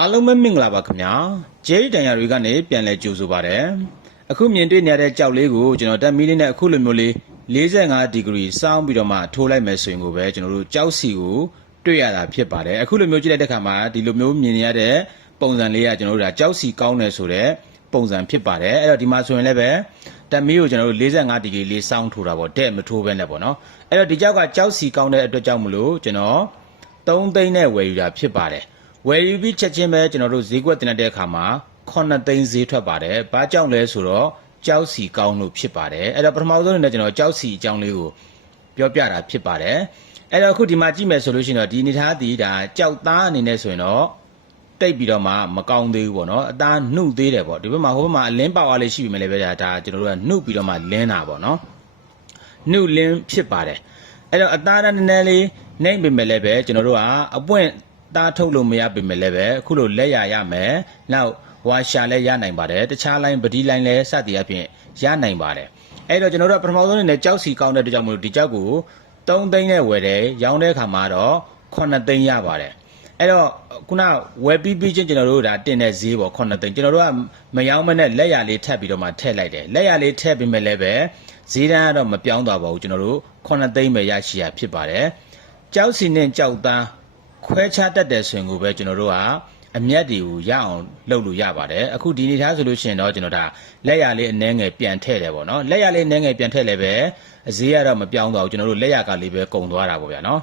အားလုံးပဲမင်္ဂလာပါခင်ဗျာဂျေးတန်ရတွေကနေပြန်လဲကြိုဆိုပါရစေအခုမြင်တွေ့နေရတဲ့ကြောက်လေးကိုကျွန်တော်တက်မီလေးနဲ့အခုလိုမျိုးလေး45ဒီဂရီစောင်းပြီးတော့မှထိုးလိုက်မယ်ဆိုရင်ကိုပဲကျွန်တော်တို့ကြောက်စီကိုတွေ့ရတာဖြစ်ပါတယ်အခုလိုမျိုးကြည့်လိုက်တဲ့ခါမှာဒီလိုမျိုးမြင်နေရတဲ့ပုံစံလေးကကျွန်တော်တို့ဒါကြောက်စီကောင်းတယ်ဆိုတော့ပုံစံဖြစ်ပါတယ်အဲ့တော့ဒီမှာဆိုရင်လည်းပဲတက်မီကိုကျွန်တော်တို့45ဒီဂရီလေးစောင်းထိုးတာပေါ့တဲ့မထိုးဘဲနဲ့ပေါ့နော်အဲ့တော့ဒီကြောက်ကကြောက်စီကောင်းတဲ့အတွက်ကြောင့်မလို့ကျွန်တော်3သိန်းနဲ့ဝယ်ယူတာဖြစ်ပါတယ် ဝယ်ယူပြီးချက်ချင်းပဲကျွန်တော်တို့ဈေးကွက်တင်တဲ့အခါမှာ9သိန်းဈေးထွက်ပါတယ်ဘာကြောင့်လဲဆိုတော့ကြောက်စီကောင်းလို့ဖြစ်ပါတယ်အဲ့တော့ပထမဆုံးအနေနဲ့ကျွန်တော်ကြောက်စီအကြောင်းလေးကိုပြောပြတာဖြစ်ပါတယ်အဲ့တော့အခုဒီမှာကြည့်မယ်ဆိုလို့ရှိရင်တော့ဒီအနေထားတည်ဒါကြောက်သားအနေနဲ့ဆိုရင်တော့တိတ်ပြီးတော့မှမကောင်းသေးဘူးပေါ့နော်အသားနှုတ်သေးတယ်ပေါ့ဒီဘက်မှာဟိုဘက်မှာအလင်းပါဝါလေးရှိပြီမယ်လေပဲဒါဒါကျွန်တော်တို့ကနှုတ်ပြီးတော့မှလင်းတာပေါ့နော်နှုတ်လင်းဖြစ်ပါတယ်အဲ့တော့အသားရနည်းနည်းလေးနှိမ့်ပေမဲ့လည်းပဲကျွန်တော်တို့ကအပွင့် သားထုတ်လို့မရပေမဲ့လည်းပဲအခုလိုလက်ရရမယ်နောက်ဝါရှာလည်းရနိုင်ပါတယ်တခြားလိုင်းပတိလိုင်းလည်းစသည်အဖြစ်ရနိုင်ပါတယ်အဲ့တော့ကျွန်တော်တို့ကပထမဆုံးအနေနဲ့ကြောက်စီကောင်းတဲ့အတွက်ကြောင့်မလို့ဒီကြောက်ကို3သိန်းနဲ့ဝယ်တယ်ရောင်းတဲ့အခါမှာတော့9သိန်းရပါတယ်အဲ့တော့ခုနဝယ်ပြီးပြီးချင်းကျွန်တော်တို့ဒါတင်တဲ့ဈေးပေါ့9သိန်းကျွန်တော်တို့ကမယောင်းမနဲ့လက်ရလေးထပ်ပြီးတော့မှထည့်လိုက်တယ်လက်ရလေးထည့်ပြီးမဲ့လည်းပဲဈေးတန်းကတော့မပြောင်းသွားပါဘူးကျွန်တော်တို့9သိန်းပဲရရှိရဖြစ်ပါတယ်ကြောက်စီနဲ့ကြောက်သား ခွဲခြားတတ်တဲ့ဆိုရင်ကိုပဲကျွန်တော်တို့ကအမျက်တွေကိုရအောင်လုပ်လို့ရပါတယ်အခုဒီနေသားဆိုလို့ရှိရင်တော့ကျွန်တော်ဒါလက်ရလေးအနှဲငယ်ပြန်ထည့်တယ်ပေါ့နော်လက်ရလေးအနှဲငယ်ပြန်ထည့်လည်းပဲဈေးကတော့မပြောင်းသွားဘူးကျွန်တော်တို့လက်ရကလေးပဲကုန်သွားတာပေါ့ဗျာနော်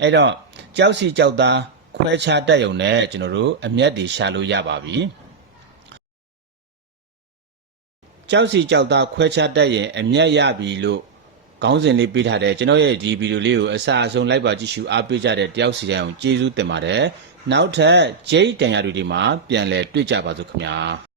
အဲ့တော့ကြောက်စီကြောက်သားခွဲခြားတတ်ရုံနဲ့ကျွန်တော်တို့အမျက်တွေရှာလို့ရပါပြီကြောက်စီကြောက်သားခွဲခြားတတ်ရင်အမျက်ရပြီလို့ ခေါင်းစဉ်လေးပေးထားတဲ့ကျွန်တော်ရဲ့ဒီဗီဒီယိုလေးကိုအစားအဆုံးလိုက်ပါကြည့်ရှုအားပေးကြတဲ့တယောက်စီတိုင်းအောင်ကျေးဇူးတင်ပါတယ်နောက်ထပ်ဂျိတ်တန်ရာတွေဒီမှာပြန်လည်တွေ့ကြပါစို့ခင်ဗျာ